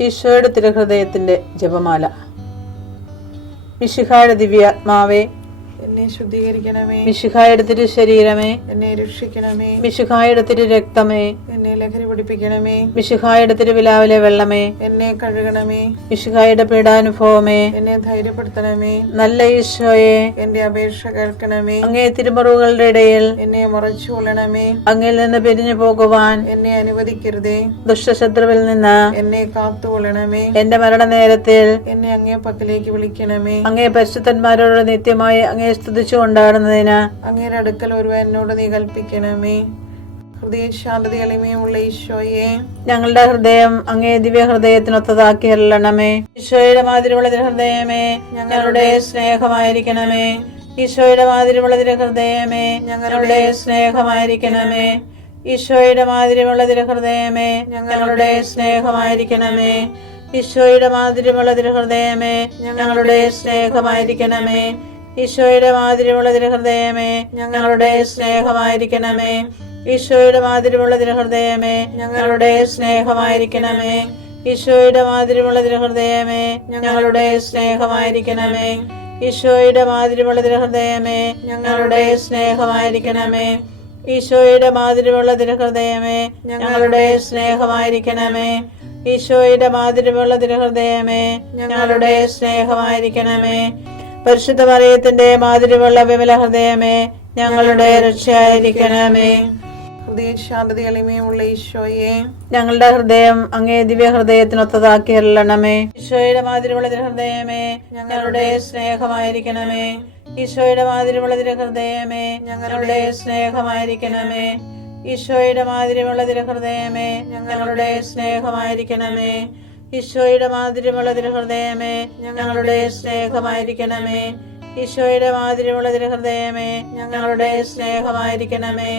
ഈശോയുടെ തിരുഹൃദയത്തിന്റെ ജപമാല. മിശിഹായുടെ ദിവ്യാത്മാവേ, എന്നെ ശുദ്ധീകരിക്കണമേ. മിശിഹായുടെ തിരു ശരീരമേ, എന്നെ രക്ഷിക്കണമേ. മിശിഹായുടെ തിരു രക്തമേ, എന്നെ ലഹരി പിടിപ്പിക്കണമേ. മിശിഹായുടെ തിരുവിലാവിലെ വെള്ളമേ, എന്നെ കഴുകണമേ. മിശിഹായുടെ പീഡാനുഭവമേ, എന്നെ ധൈര്യപ്പെടുത്തണമേ. നല്ല ഈശോയെ, എന്റെ അപേക്ഷ കേൾക്കണമേ. അങ്ങേ തിരുമുറിവുകളുടെ ഇടയിൽ എന്നെ മറച്ചു കൊള്ളണമേ. അങ്ങിൽ നിന്ന് പിരിഞ്ഞു പോകുവാൻ എന്നെ അനുവദിക്കരുതേ. ദുഷ്ടശത്രുവിൽ നിന്ന് എന്നെ കാത്തുകൊള്ളണമേ. എന്റെ മരണനേരത്തിൽ എന്നെ അങ്ങേ പക്കലേക്ക് വിളിക്കണമേ. അങ്ങേ പരിശുദ്ധന്മാരോട് നിത്യമായി അങ്ങേ സ്തുതിച്ചു കൊണ്ടാടുന്നതിന് അങ്ങയുടെ അടുക്കൽ ഒരുവൻ എന്നോട് നീ കൽപ്പിക്കണമേ. ഹൃദയശാന്തത എളിമയുള്ള ഈശോയെ, ഞങ്ങളുടെ ഹൃദയം അങ്ങേ ദിവ്യ ഹൃദയത്തിനൊത്തതാക്കി അരുളണമേ. ഈശോയുടെ മാതിരിയുള്ള ഹൃദയമേ, ഞങ്ങളുടെ സ്നേഹമായിരിക്കണമേ. ഈശോയുടെ മാതിരിയുള്ള ഹൃദയമേ, ഞങ്ങളുടെ സ്നേഹമായിരിക്കണമേ. ഈശോയുടെ മാതിരിയുള്ള ഹൃദയമേ, ഞങ്ങളുടെ സ്നേഹമായിരിക്കണമേ. ഈശോയുടെ മാതിരിയുള്ള ഹൃദയമേ, ഞങ്ങളുടെ സ്നേഹമായിരിക്കണമേ. ഈശോയുടെ മാതിരിയുള്ള ഹൃദയമേ, ഞങ്ങളുടെ സ്നേഹമായിരിക്കണമേ. ഈശോയുടെ മാതിരിയുള്ള ഹൃദയമേ, ഞങ്ങളുടെ സ്നേഹമായിരിക്കണമേ. ഈശോയുടെ മാതിരിയുള്ള ഹൃദയമേ, ഞങ്ങളുടെ സ്നേഹമായിരിക്കണമേ. ഈശോയുടെ മാതിരിയുള്ള ഹൃദയമേ, ഞങ്ങളുടെ സ്നേഹമായിരിക്കണമേ. ഈശോയുടെ മാതിരിയുള്ള ഹൃദയമേ, ഞങ്ങളുടെ സ്നേഹമായിരിക്കണമേ. ഈശോയുടെ മാതിരിയുള്ള ഹൃദയമേ, ഞങ്ങളുടെ സ്നേഹമായിരിക്കണമേ. പരിശുദ്ധ മറിയത്തിന്റെ മാതിരിയുള്ള വിമല ഹൃദയമേ, ഞങ്ങളുടെ രക്ഷയായിരിക്കണമേ. ഹൃദയശാന്തത എളിമയുള്ള ഈശോയെ, ഞങ്ങളുടെ ഹൃദയം അങ്ങേ ദിവ്യ ഹൃദയത്തിനൊത്തതാക്കി അരുളണമേ. ഈശോയുടെ മാതിരിയുള്ള ഹൃദയമേ, ഞങ്ങളുടെ സ്നേഹമായിരിക്കണമേ. ഈശോയുടെ മാതിരിയുള്ള ഹൃദയമേ, ഞങ്ങളുടെ സ്നേഹമായിരിക്കണമേ. ഈശോയുടെ മാതിരിയുള്ള ഹൃദയമേ, ഞങ്ങളുടെ സ്നേഹമായിരിക്കണമേ. ഈശോയുടെ മാതിരിയുള്ള ഹൃദയമേ, ഞങ്ങളുടെ സ്നേഹമായിരിക്കണമേ. ഈശോയുടെ മാതിരിയുള്ള ഹൃദയമേ, ഞങ്ങളുടെ സ്നേഹമായിരിക്കണമേ.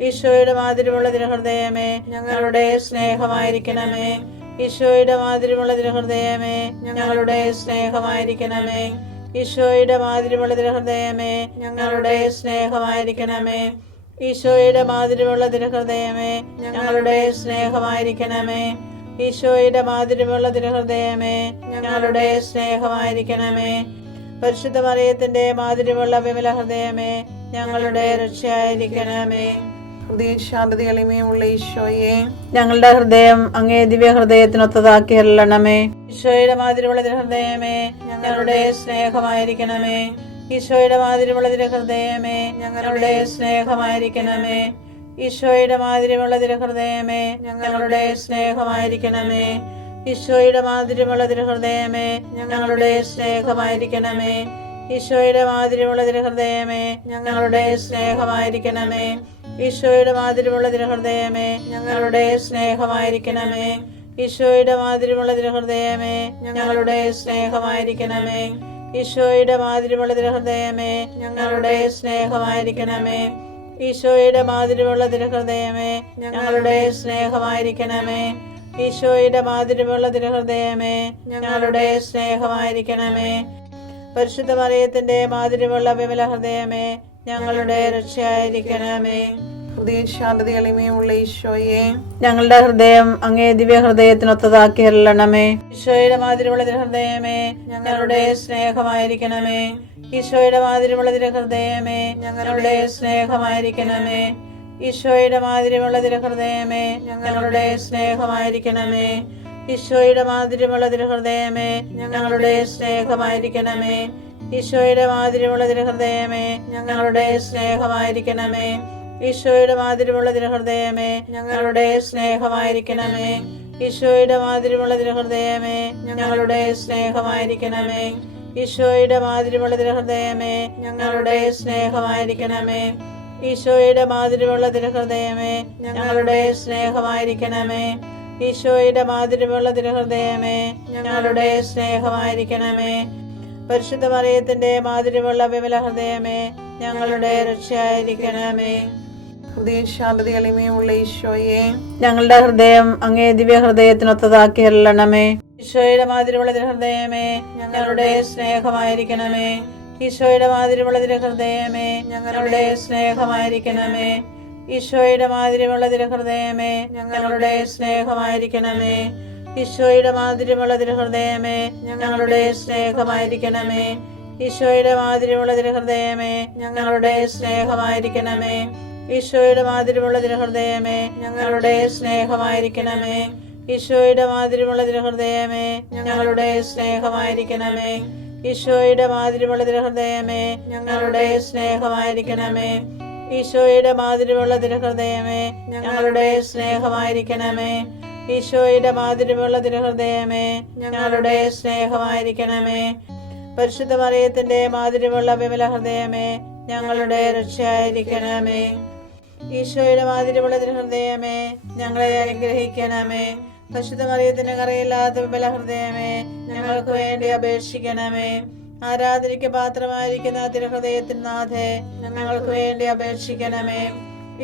ഈശോയുടെ മാതിരിയുള്ള ഹൃദയമേ, ഞങ്ങളുടെ സ്നേഹമായിരിക്കണമേ. ഈശോയുടെ മാതിരിയുള്ള ഹൃദയമേ, ഞങ്ങളുടെ സ്നേഹമായിരിക്കണമേ. ഈശോയുടെ മാതിരിയുള്ള ഹൃദയമേ, ഞങ്ങളുടെ സ്നേഹമായിരിക്കണമേ. ഈശോയുടെ മാതിരിയുള്ള ഹൃദയമേ, ഞങ്ങളുടെ സ്നേഹമായിരിക്കണമേ. ഈശോയുടെ മാതിരിയുള്ള ഹൃദയമേ, ഞങ്ങളുടെ സ്നേഹമായിരിക്കണമേ. പരിശുദ്ധ മറിയത്തിന്റെ മാതിരിയുള്ള വിമല ഹൃദയമേ, ഞങ്ങളുടെ രക്ഷയായിരിക്കണമേ. ഹൃദയശാന്തത എളിമയുള്ള ഈശോയെ, ഞങ്ങളുടെ ഹൃദയം അങ്ങേ ദിവ്യ ഹൃദയത്തിനൊത്തതാക്കി അരുളണമേ. ഈശോയുടെ മാതിരിയുള്ള ഹൃദയമേ, ഞങ്ങളുടെ സ്നേഹമായിരിക്കണമേ. ഈശോയുടെ മാതിരിയുള്ള ഹൃദയമേ, ഞങ്ങളുടെ സ്നേഹമായിരിക്കണമേ. ഈശോയുടെ മാതിരിയുള്ള ഹൃദയമേ, ഞങ്ങളുടെ സ്നേഹമായിരിക്കണമേ. ഈശോയുടെ മാതിരിയുള്ള ഹൃദയമേ, ഞങ്ങളുടെ സ്നേഹമായിരിക്കണമേ. ഈശോയുടെ മാതിരിയുള്ള ഹൃദയമേ, ഞങ്ങളുടെ സ്നേഹമായിരിക്കണമേ. ഈശോയുടെ മാതിരിയുള്ള ഹൃദയമേ, ഞങ്ങളുടെ സ്നേഹമായിരിക്കണമേ. ഈശോയുടെ മാതിരിയുള്ള ഹൃദയമേ, ഞങ്ങളുടെ സ്നേഹമായിരിക്കണമേ. ഈശോയുടെ മാതിരിയുള്ള ഹൃദയമേ, ഞങ്ങളുടെ സ്നേഹമായിരിക്കണമേ. ഈശോയുടെ മാതിരിയുള്ള ഹൃദയമേ, ഞങ്ങളുടെ സ്നേഹമായിരിക്കണമേ. ഈശോയുടെ മാതിരിയുള്ള ഹൃദയമേ, ഞങ്ങളുടെ സ്നേഹമായിരിക്കണമേ. പരിശുദ്ധ മറിയത്തിന്റെ മാതിരിയുള്ള വിമല ഹൃദയമേ, ഞങ്ങളുടെ രക്ഷയായിരിക്കണമേ. ഹൃദയശാന്തത എളിമയുള്ള ഈശോയെ, ഞങ്ങളുടെ ഹൃദയം അങ്ങേ ദിവ്യ ഹൃദയത്തിനൊത്തതാക്കി അരുളണമേ. ഈശോയുടെ മാതിരിയുള്ള ഹൃദയമേ, ഞങ്ങളുടെ സ്നേഹമായിരിക്കണമേ. ഈശോയുടെ മാതിരിയുള്ള ഹൃദയമേ, ഞങ്ങളുടെ സ്നേഹമായിരിക്കണമേ. ഈശോയുടെ മാതിരിയുള്ള ഹൃദയമേ, ഞങ്ങളുടെ സ്നേഹമായിരിക്കണമേ. ഈശോയുടെ മാതിരിയുള്ള ഹൃദയമേ, ഞങ്ങളുടെ സ്നേഹമായിരിക്കണമേ. ഈശോയുടെ മാതിരിയുള്ള ഹൃദയമേ, ഞങ്ങളുടെ സ്നേഹമായിരിക്കണമേ. ഈശോയുടെ മാതിരിയുള്ള ഹൃദയമേ, ഞങ്ങളുടെ സ്നേഹമായിരിക്കണമേ. ഈശോയുടെ മാതിരിയുള്ള ഹൃദയമേ, ഞങ്ങളുടെ സ്നേഹമായിരിക്കണമേ. ഈശോയുടെ മാതിരിയുള്ള ഹൃദയമേ, ഞങ്ങളുടെ സ്നേഹമായിരിക്കണമേ. ഈശോയുടെ മാതിരിയുള്ള ഹൃദയമേ, ഞങ്ങളുടെ സ്നേഹമായിരിക്കണമേ. ഈശോയുടെ മാതിരിയുള്ള ഹൃദയമേ, ഞങ്ങളുടെ സ്നേഹമായിരിക്കണമേ. പരിശുദ്ധ മറിയത്തിന്റെ മാതിരിയുള്ള വിമല ഹൃദയമേ, ഞങ്ങളുടെ രക്ഷയായിരിക്കണമേ. ഹൃദയശാന്തത എളിമയുള്ള ഈശോയെ, ഞങ്ങളുടെ ഹൃദയം അങ്ങേ ദിവ്യ ഹൃദയത്തിനൊത്തതാക്കി അരുളണമേ. ഈശോയുടെ മാതിരിയുള്ള ഹൃദയമേ, ഞങ്ങളുടെ സ്നേഹമായിരിക്കണമേ. ഈശോയുടെ മാതിരിയുള്ള ഹൃദയമേ, ഞങ്ങളുടെ സ്നേഹമായിരിക്കണമേ. ഈശോയുടെ മാതിരിയുള്ള ഹൃദയമേ, ഞങ്ങളുടെ സ്നേഹമായിരിക്കണമേ. ഈശോയുടെ മാധുര്യമുള്ള തിരുഹൃദയമേ, ഞങ്ങളുടെ സ്നേഹമായിരിക്കണമേ. ഈശോയുടെ മാധുര്യമുള്ള തിരുഹൃദയമേ, ഞങ്ങളുടെ സ്നേഹമായിരിക്കണമേ. ഈശോയുടെ മാധുര്യമുള്ള തിരുഹൃദയമേ, ഞങ്ങളുടെ സ്നേഹമായിരിക്കണമേ. ഈശോയുടെ മാധുര്യമുള്ള തിരുഹൃദയമേ, ഞങ്ങളുടെ സ്നേഹമായിരിക്കണമേ. ഈശോയുടെ മാധുര്യമുള്ള തിരുഹൃദയമേ, ഞങ്ങളുടെ സ്നേഹമായിരിക്കണമേ. ഈശോയുടെ മാധുര്യമുള്ള തിരുഹൃദയമേ, ഞങ്ങളുടെ സ്നേഹമായിരിക്കണമേ. ഈശോയുടെ മാധുര്യമുള്ള തിരുഹൃദയമേ, ഞങ്ങളുടെ സ്നേഹമായിരിക്കണമേ. പരിശുദ്ധ മറിയത്തിന്റെ മാധുര്യമുള്ള വിമല ഹൃദയമേ, ഞങ്ങളുടെ രക്ഷയായിരിക്കണമേ. ഈശോയുടെ മാധുര്യമുള്ള തിരുഹൃദയമേ, ഞങ്ങളെ അനുഗ്രഹിക്കണമേ. പരിശുദ്ധ മറിയത്തിന്റെ കറയില്ലാത്ത വിമല ഹൃദയമേ, ഞങ്ങൾക്ക് വേണ്ടി അപേക്ഷിക്കണമേ. ആരാധനയ്ക്ക് പാത്രമായിരിക്കുന്ന തിരുഹൃദയത്തിന് നാഥേ, ഞങ്ങൾക്ക് വേണ്ടി അപേക്ഷിക്കണമേ.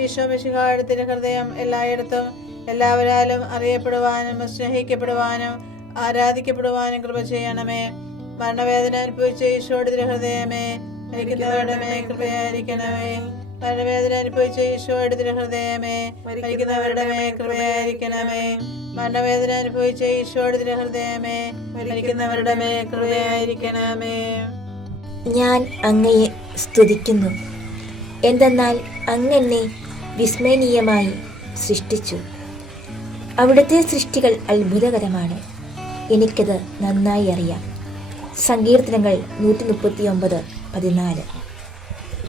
ഈശോ മിശിഹായുടെ തിരുഹൃദയം എല്ലായിടത്തും എല്ലാവരാലും അറിയപ്പെടുവാനും സ്നേഹിക്കപ്പെടുവാനും ആരാധിക്കപ്പെടുവാനും കൃപ ചെയ്യണമേ. മരണവേദന അനുഭവിച്ച ഈശോയുടെ തിരുഹൃദയമേ, മരിക്കുന്നവരുടെ മേൽ കൃപയായിരിക്കണമേ. മരണവേദന അനുഭവിച്ച ഈശോയുടെ തിരുഹൃദയമേ, മരിക്കുന്നവരുടെ മേൽ കൃപയായിരിക്കണമേ. മരണവേദന അനുഭവിച്ച ഈശോയുടെ തിരുഹൃദയമേ, മരിക്കുന്നവരുടെ മേൽ കൃപയായിരിക്കണമേ. ഞാൻ അങ്ങയെ സ്തുതിക്കുന്നു, എന്തെന്നാൽ അങ്ങെന്നെ വിസ്മരണീയമായി സൃഷ്ടിച്ചു. അവിടുത്തെ സൃഷ്ടികൾ അത്ഭുതകരമാണ്, എനിക്കത് നന്നായി അറിയാം. സങ്കീർത്തനങ്ങൾ 139:14.